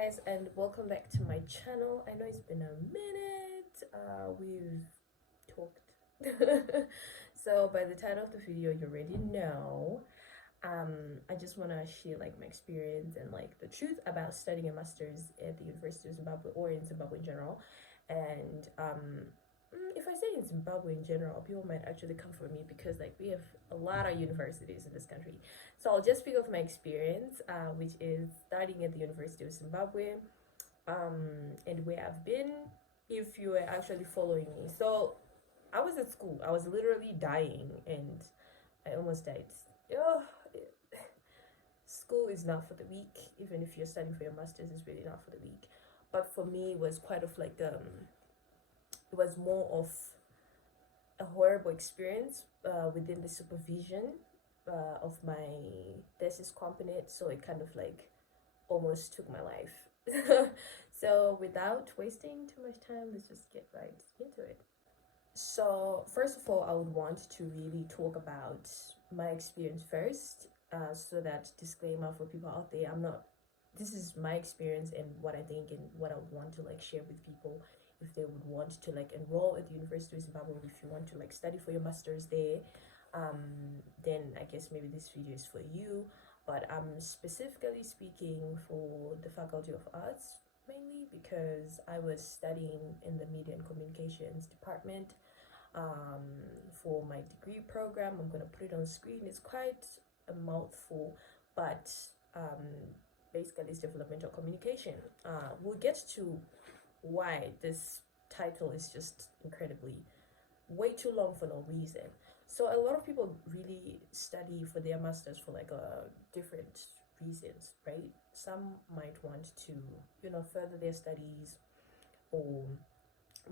guys, and welcome back to my channel. I know it's been a minute. We've talked. So by the title of the video, you already know. I just want to share like my experience and like the truth about studying a master's at the University of Zimbabwe or in Zimbabwe in general. And if I say in Zimbabwe in general, people might actually come for me because like we have a lot of universities in this country. So I'll just speak of my experience, which is studying at the University of Zimbabwe, and where I've been. If you were actually following me, so I was at school. I was literally dying, and I almost died. Oh, school is not for the weak. Even if you're studying for your masters, it's really not for the weak. But for me, it was quite of like it was more of a horrible experience within the supervision of my thesis component, so it kind of like almost took my life. So without wasting too much time, let's just get right into it. So first of all, I would want to really talk about my experience first, so that disclaimer for people out there, I'm not, this is my experience and what I think and what I would want to like share with people if they would want to like enroll at the University of Zimbabwe, if you want to like study for your masters there. Then I guess maybe this video is for you, but I'm specifically speaking for the Faculty of Arts mainly because I was studying in the Media and Communications department for my degree program. I'm going to put it on screen. It's quite a mouthful, but basically it's developmental communication. We'll get to why this title is just incredibly way too long for no reason. So a lot of people really study for their masters for like different reasons, right? Some might want to, further their studies, or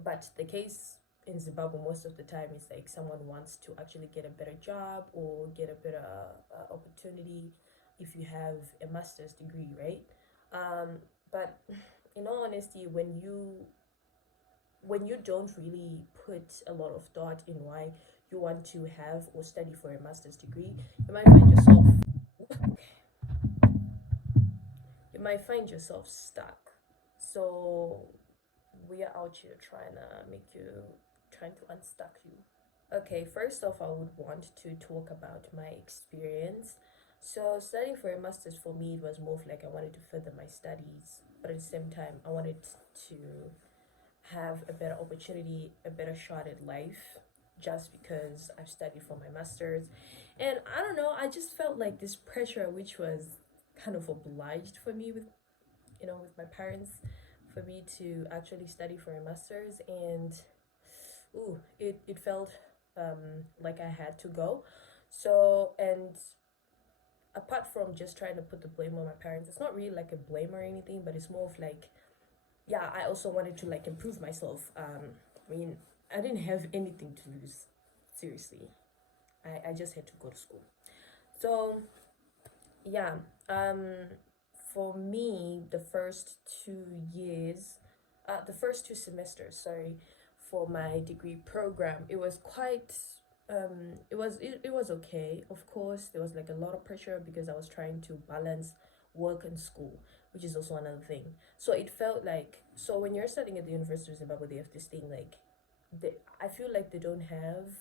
but the case in Zimbabwe most of the time is like someone wants to actually get a better job or get a better opportunity if you have a master's degree, right? But in all honesty, when you don't really put a lot of thought in why you want to have or study for a master's degree, you might find yourself stuck. So we are out here trying to unstuck you. Okay, first off, I would want to talk about my experience. So studying for a master's for me, it was more of like I wanted to further my studies, but at the same time I wanted to have a better opportunity, a better shot at life, just because I've studied for my master's. And I don't know, I just felt like this pressure, which was kind of obliged for me with my parents, for me to actually study for a master's. And it felt like I had to go. So, and apart from just trying to put the blame on my parents, it's not really like a blame or anything, but it's more of like, yeah, I also wanted to like improve myself. I mean, I didn't have anything to lose, seriously. I just had to go to school. So yeah, for me, the first 2 years, the first 2 semesters, sorry, for my degree program, it was quite it was okay. Of course, there was like a lot of pressure because I was trying to balance work and school, which is also another thing. So it felt like, so when you're studying at the University of Zimbabwe, they have this thing like I feel like they don't have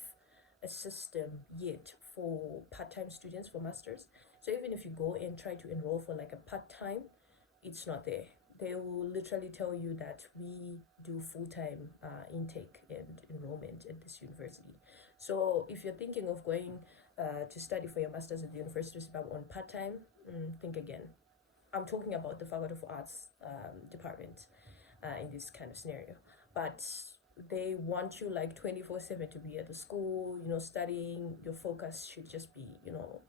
a system yet for part-time students for masters. So even if you go and try to enroll for like a part-time, it's not there. They will literally tell you that we do full-time intake and enrollment at this university. So if you're thinking of going to study for your masters at the University of Zimbabwe on part-time, think again. I'm talking about the Faculty of Arts department in this kind of scenario. But they want you like 24/7 to be at the school, studying. Your focus should just be,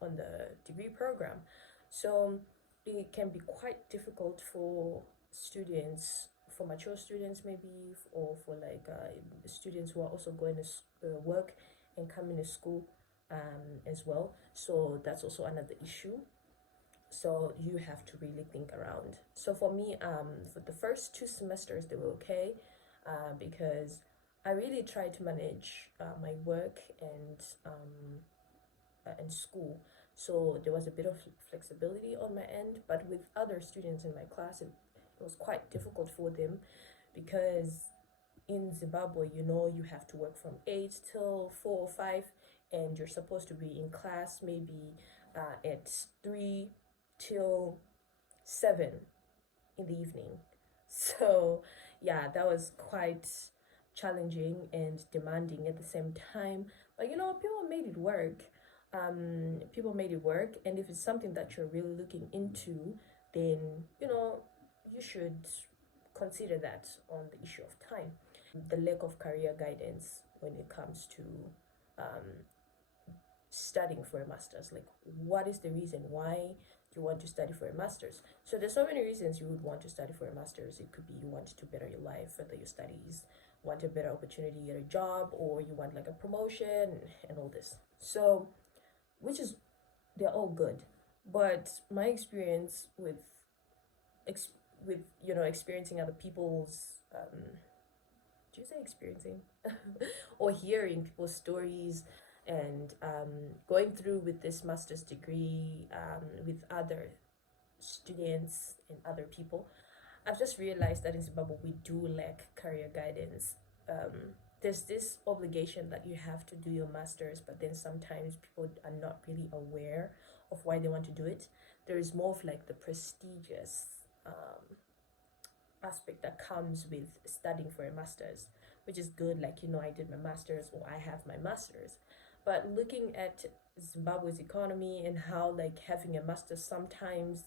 on the degree program. So it can be quite difficult for students, for mature students maybe, or for like students who are also going to work and coming to school as well. So that's also another issue. So you have to really think around. So for me, for the first 2 semesters, they were okay, because I really tried to manage my work and school. So there was a bit of flexibility on my end, but with other students in my class, it It was quite difficult for them because in Zimbabwe, you have to work from 8 till 4 or 5, and you're supposed to be in class maybe at 3 till 7 in the evening. So, yeah, that was quite challenging and demanding at the same time. But people made it work. People made it work, and if it's something that you're really looking into, then you should consider that on the issue of time. The lack of career guidance when it comes to studying for a master's, like what is the reason why you want to study for a master's? So there's so many reasons you would want to study for a master's. It could be you want to better your life, further your studies, want a better opportunity at a job, or you want like a promotion and all this. So which is, they're all good, but my experience with experiencing other people's do you say experiencing or hearing people's stories and going through with this master's degree with other students and other people, I've just realized that in Zimbabwe we do lack career guidance. There's this obligation that you have to do your master's, but then sometimes people are not really aware of why they want to do it. There is more of like the prestigious aspect that comes with studying for a master's, which is good. Like, I did my master's, or I have my master's. But looking at Zimbabwe's economy and how like having a master's, sometimes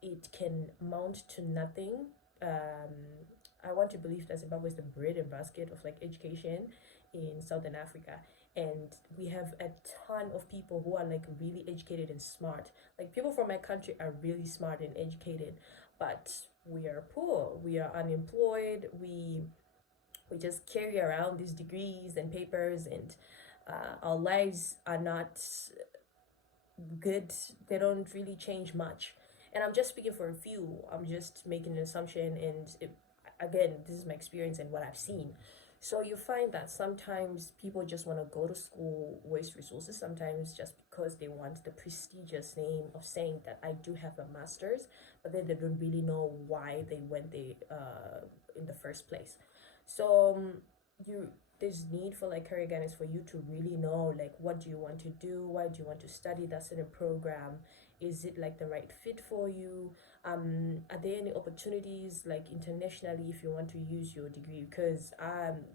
it can amount to nothing. I want to believe that Zimbabwe is the bread and basket of like education in Southern Africa, and we have a ton of people who are like really educated and smart. Like, people from my country are really smart and educated, but we are poor, we are unemployed, we just carry around these degrees and papers, and our lives are not good. They don't really change much. And I'm just speaking for a few. I'm just making an assumption, and again, this is my experience and what I've seen. So you find that sometimes people just want to go to school, waste resources, sometimes just because they want the prestigious name of saying that I do have a master's, but then they don't really know why they went there in the first place. So there's need for like career guidance for you to really know like what do you want to do, why do you want to study that certain program, is it like the right fit for you, are there any opportunities like internationally if you want to use your degree? Because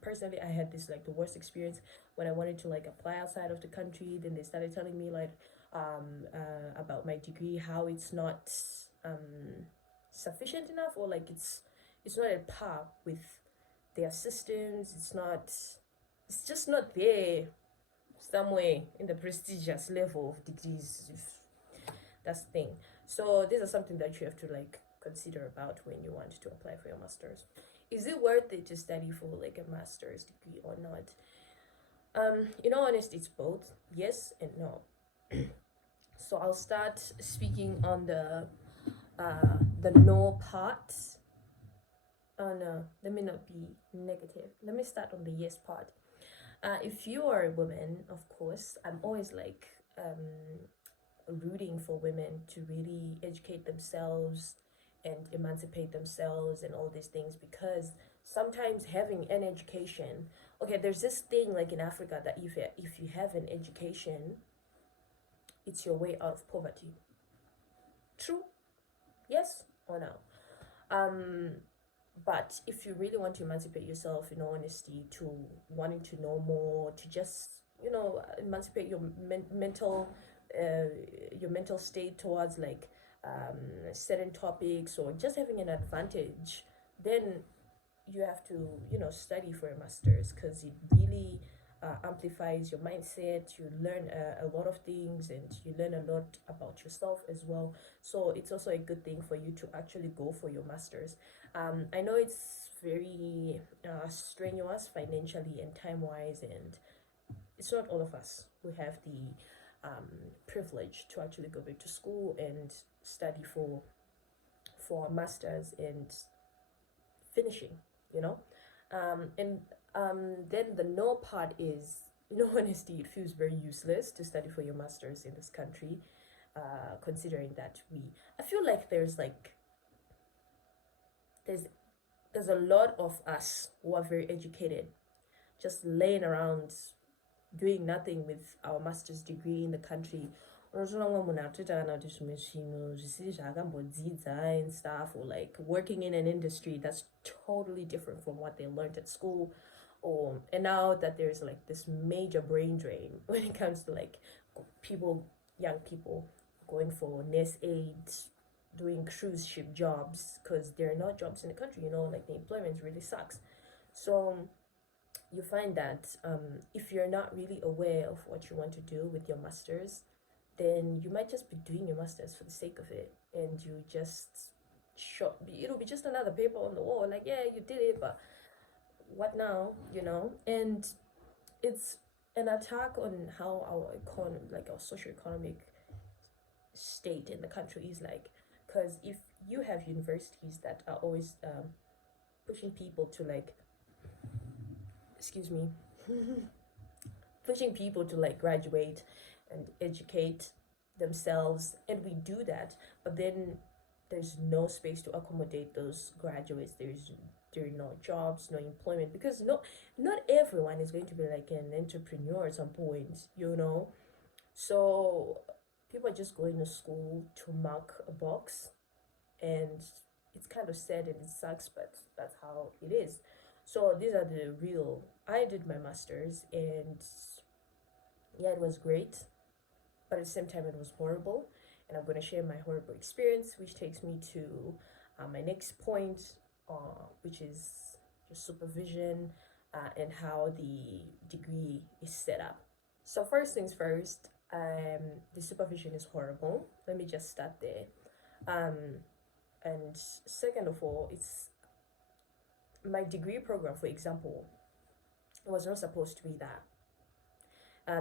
personally, I had this like the worst experience when I wanted to like apply outside of the country. Then they started telling me like about my degree, how it's not sufficient enough, or like it's not at par with their systems. It's just not there somewhere in the prestigious level of degrees, if that's the thing. So this is something that you have to like consider about when you want to apply for your master's. Is it worth it to study for like a master's degree or not? In all honesty, it's both yes and no. So I'll start speaking on the no part. Oh no, let me not be negative. Let me start on the yes part. If you are a woman, of course, I'm always like rooting for women to really educate themselves and emancipate themselves and all these things, because sometimes having an education, okay, there's this thing like in Africa that if you have an education, it's your way out of poverty. True? Yes or no? But if you really want to emancipate yourself, in all honesty, to wanting to know more, to just emancipate your mental state towards like certain topics, or just having an advantage, then you have to study for a master's, because it really amplifies your mindset. You learn a lot of things, and you learn a lot about yourself as well. So it's also a good thing for you to actually go for your master's. I know it's very strenuous financially and time-wise, and it's not all of us who have the privilege to actually go back to school and study for a master's and finishing, and then the no part is, in all honesty, it feels very useless to study for your master's in this country, considering that I feel like there's like there's there's a lot of us who are very educated, just laying around doing nothing with our master's degree in the country. Unotoona mwe munhu akutoita kana kuti zvimwe zvinhu zvisiri zvaakambodzidza and stuff, or like working in an industry that's totally different from what they learned at school. And now that there's like this major brain drain when it comes to like young people going for nurse aid, doing cruise ship jobs, because there are no jobs in the country, like the employment really sucks. So you find that if you're not really aware of what you want to do with your masters, then you might just be doing your masters for the sake of it, and you just it'll be just another paper on the wall, like, yeah, you did it, but what now? And it's an attack on how our economy, like our socio-economic state in the country is like. Because if you have universities that are always pushing people to like, excuse me, pushing people to like graduate and educate themselves, and we do that, but then there's no space to accommodate those graduates. There are no jobs, no employment, because not everyone is going to be like an entrepreneur at some point, so people are just going to school to mark a box, and it's kind of sad and it sucks, but that's how it is. So these are the real. I did my master's, and yeah, it was great, but at the same time it was horrible, and I'm going to share my horrible experience, which takes me to my next point, which is just supervision and how the degree is set up. So first things first, the supervision is horrible. Let me just start there. And second of all, it's my degree program, for example, was not supposed to be that.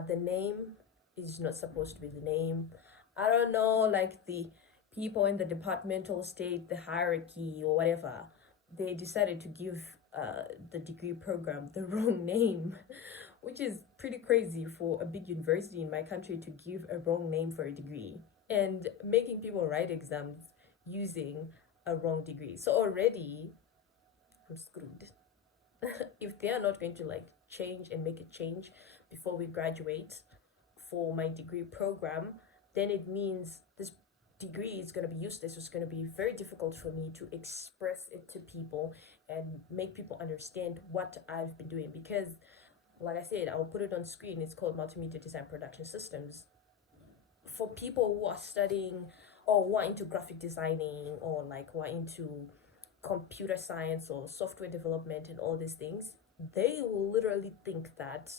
The name is not supposed to be the name. I don't know, like the people in the departmental state, the hierarchy or whatever, they decided to give the degree program the wrong name, which is pretty crazy for a big university in my country to give a wrong name for a degree and making people write exams using a wrong degree. So already I'm screwed. If they are not going to like change and make a change before we graduate for my degree program, then it means this degree is going to be useless. It's going to be very difficult for me to express it to people and make people understand what I've been doing, because like I said, I'll put it on screen. It's called Multimedia Design Production Systems. For people who are studying or who are into graphic designing, or like who are into computer science or software development and all these things, they will literally think that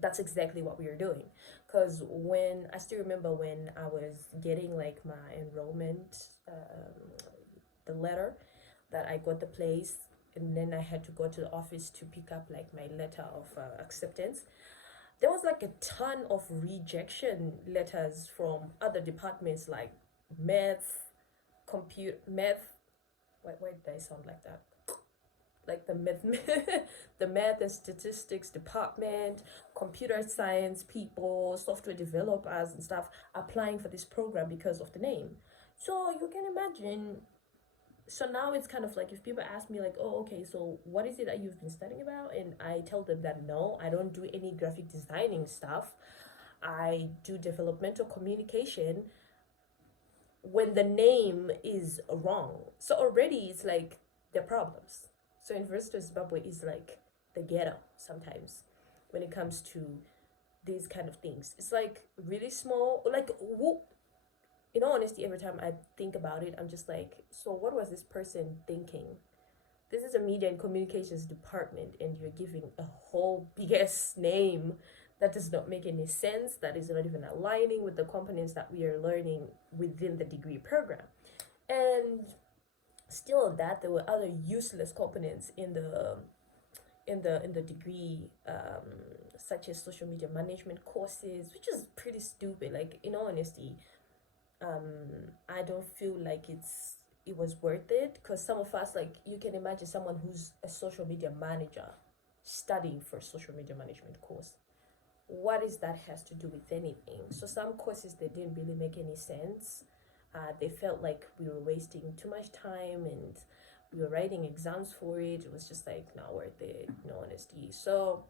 that's exactly what we are doing. Because when I still remember when I was getting like my enrollment, the letter that I got the place, and then I had to go to the office to pick up like my letter of acceptance, there was like a ton of rejection letters from other departments like math. Why did I sound like that? Like the math and statistics department, computer science people, software developers and stuff applying for this program because of the name. So you can imagine. So now it's kind of like, if people ask me like, oh, okay, so what is it that you've been studying about? And I tell them that no, I don't do any graphic designing stuff. I do developmental communication, when the name is wrong. So already it's like there are problems. So University of Zimbabwe is like the ghetto sometimes when it comes to these kind of things. It's like really small, like whoop. In all honesty, every time I think about it, I'm just like, so what was this person thinking? This is a media and communications department, and you're giving a whole BS name that does not make any sense, that is not even aligning with the components that we are learning within the degree program. And still on that, there were other useless components in the degree, such as social media management courses, which is pretty stupid. Like, in all honesty, I don't feel like it was worth it, because some of us, like, you can imagine someone who's a social media manager studying for social media management course. What is that has to do with anything? So some courses, they didn't really make any sense. They felt like we were wasting too much time, and We were writing exams for it. It was just like not worth it, no honesty. So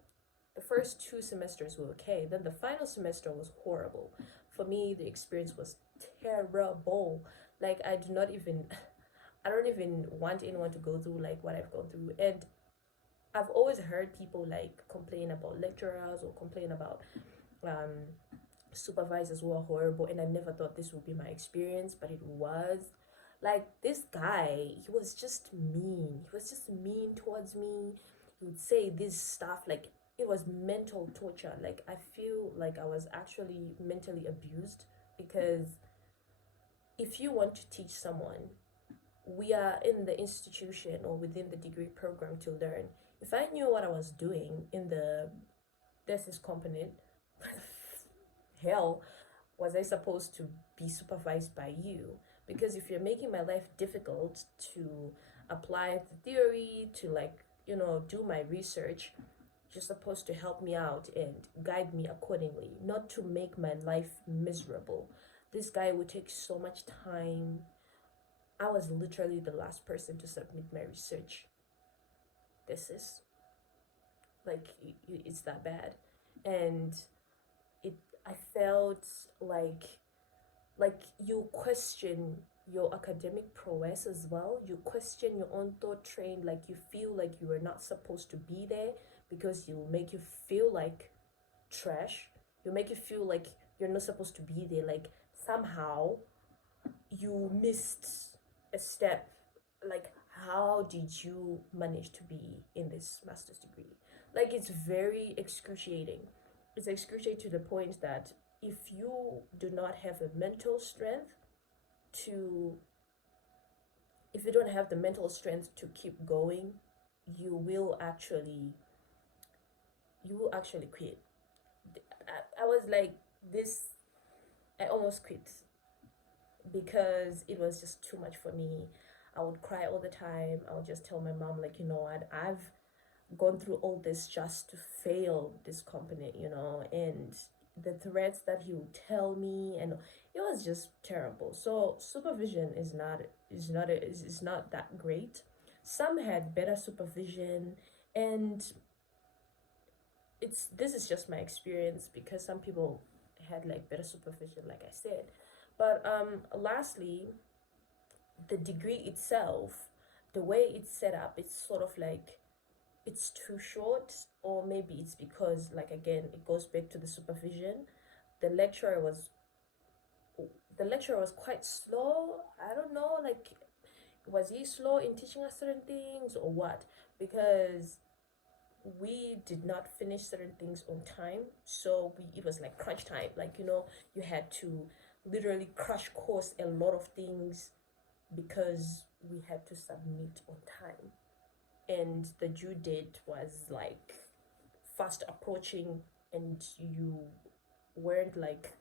the first 2 semesters were okay. Then the final semester was horrible. For me, the experience was terrible. Like I don't even want anyone to go through like what I've gone through. And I've always heard people like complain about lecturers or complain about um supervisors who are horrible, and I never thought this would be my experience, but it was. Like this guy, he was just mean. He was just mean towards me. He would say this stuff like it was mental torture. Like I feel like I was actually mentally abused because if you want to teach someone, we are in the institution or within the degree program to learn. If I knew what I was doing in the thesis component, hell, was I supposed to be supervised by you? Because if you're making my life difficult to apply the theory, to like, do my research, you're supposed to help me out and guide me accordingly, not to make my life miserable. This guy would take so much time. I was literally the last person to submit my research thesis. Like, it's that bad. And it, I felt like you question your academic prowess as well. You question your own thought train. Like you feel like you are not supposed to be there because you make you feel like trash. You make you feel like you're not supposed to be there. Like somehow you missed a step. Like how did you manage to be in this master's degree? Like it's very excruciating. It's excruciating to the point that if you do not have a mental strength to if you don't have the mental strength to keep going, you will actually quit. I was like this. I almost quit because it was just too much for me. I would cry all the time. I would just tell my mom, like, you know what, I've gone through all this just to fail this component, and the threats that he would tell me, and it was just terrible. So supervision is not that great. Some had better supervision, and this is just my experience because some people had like better supervision, like I said. But lastly, the degree itself, the way it's set up, it's sort of like it's too short, or maybe it's because, like, again, it goes back to the supervision. The lecturer was quite slow. I don't know, like, was he slow in teaching us certain things or what? Because we did not finish certain things on time, so it was like crunch time. Like, you had to literally crash course a lot of things because we had to submit on time, and the due date was like fast approaching, and you weren't like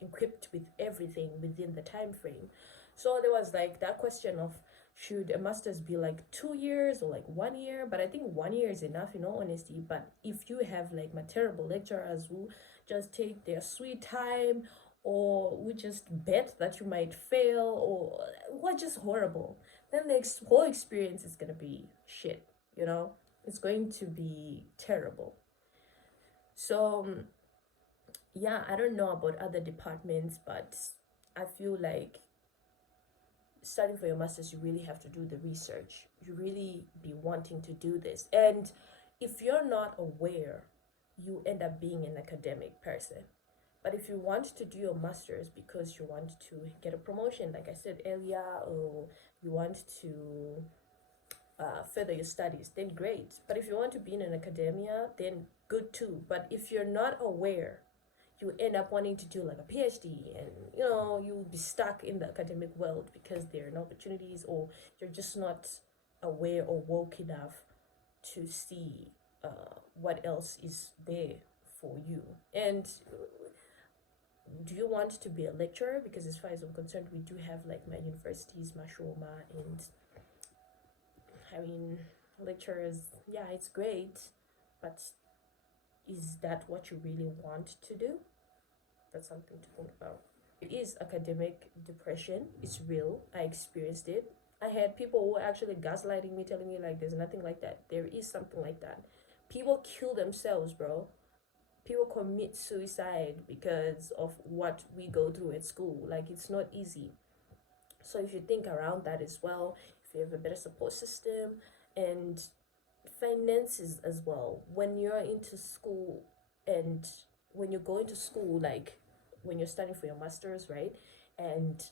equipped with everything within the time frame. So there was like that question of, should a master's be like 2 years or like 1 year? But I think 1 year is enough, in all honesty. But if you have like my terrible lecturers who just take their sweet time, or we just bet that you might fail, or what, just horrible, then the whole experience is gonna be shit. It's going to be terrible. So yeah, I don't know about other departments, but I feel like studying for your master's, you really have to do the research. You really be wanting to do this, and if you're not aware, you end up being an academic person. But if you want to do your master's because you want to get a promotion, like I said earlier, or you want to further your studies, then great. But if you want to be in an academia, then good too. But if you're not aware, you end up wanting to do like a PhD, and you'll be stuck in the academic world because there are no opportunities, or you're just not aware or woke enough to see what else is there for you. And do you want to be a lecturer? Because as far as I'm concerned, we do have like my universities, Mashoma, and I mean, lecturers, yeah, it's great, but is that what you really want to do? That's something to think about. It is academic depression. It's real. I experienced it. I had people who were actually gaslighting me, telling me like there's nothing like that. There is something like that. People kill themselves, bro. People commit suicide because of what we go through at school. Like, it's not easy. So if you think around that as well, if you have a better support system and finances as well, when you're into school and when you're going to school, like when you're studying for your masters, right? And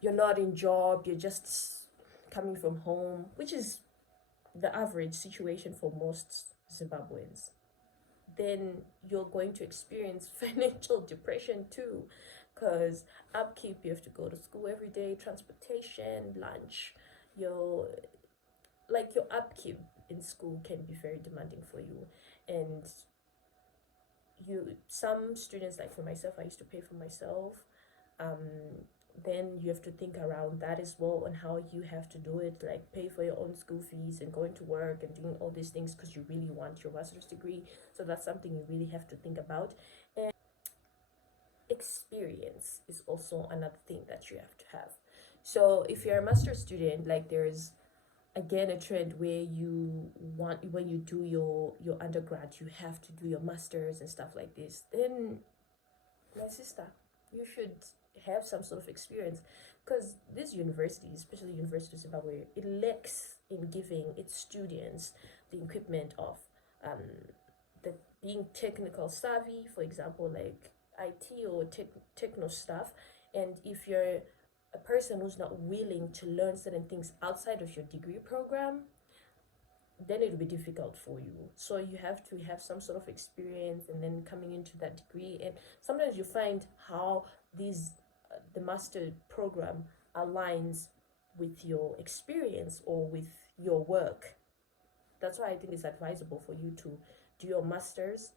you're not in job, you're just coming from home, which is the average situation for most Zimbabweans, then you're going to experience financial depression too, because upkeep, you have to go to school every day, transportation, lunch, your your upkeep in school can be very demanding for you. And some students, like for myself, I used to pay for myself. Then you have to think around that as well, on how you have to do it, like pay for your own school fees and going to work and doing all these things because you really want your master's degree. So that's something you really have to think about. And experience is also another thing that you have to have. So if you're a master's student, like there's again a trend where you want, when you do your undergrad, you have to do your masters and stuff like this. Then my sister, you should have some sort of experience, because this university, especially University of Zimbabwe, it lacks in giving its students the equipment of the being technical savvy, for example, like IT or techno stuff. And if you're a person who's not willing to learn certain things outside of your degree program, then it will be difficult for you. So you have to have some sort of experience and then coming into that degree. And sometimes you find how the master program aligns with your experience or with your work. That's why I think it's advisable for you to do your masters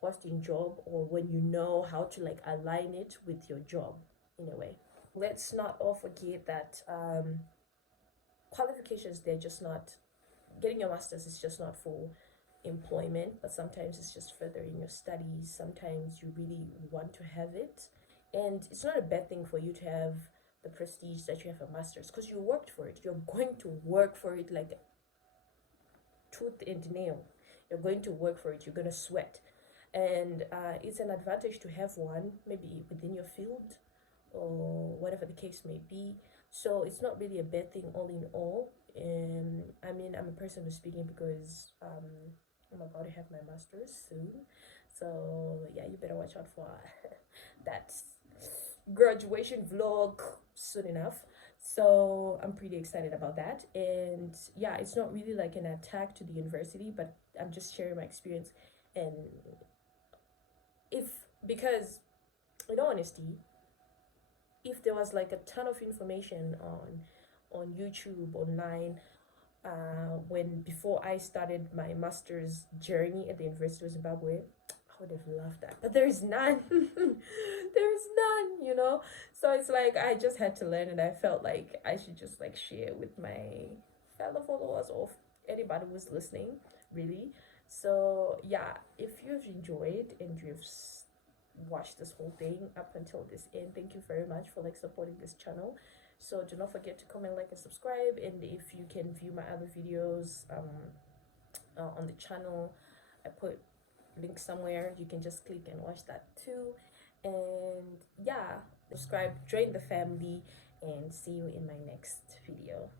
whilst in job, or when you know how to like align it with your job in a way. Let's not all forget that qualifications, they're just not, getting your master's is just not for employment, but sometimes it's just furthering your studies. Sometimes you really want to have it, and it's not a bad thing for you to have the prestige that you have a master's, because you worked for it. You're going to work for it like tooth and nail. You're going to work for it. You're going to sweat, and it's an advantage to have one, maybe within your field or whatever the case may be. So it's not really a bad thing all in all. And I mean, I'm a person who's speaking because I'm about to have my master's soon. So yeah, you better watch out for that graduation vlog soon enough. So I'm pretty excited about that. And yeah, it's not really like an attack to the university, but I'm just sharing my experience. And because in all honesty, if there was like a ton of information on YouTube, online, before I started my master's journey at the University of Zimbabwe, I would have loved that. But there is none. There is none, you know? So it's like I just had to learn, and I felt like I should just like share with my fellow followers or anybody who's listening, really. So yeah, if you've enjoyed and you've watched this whole thing up until this end, thank you very much for like supporting this channel. So do not forget to comment, like, and subscribe. And if you can view my other videos on the channel, I put links somewhere, you can just click and watch that too. And yeah, subscribe, join the family, and see you in my next video.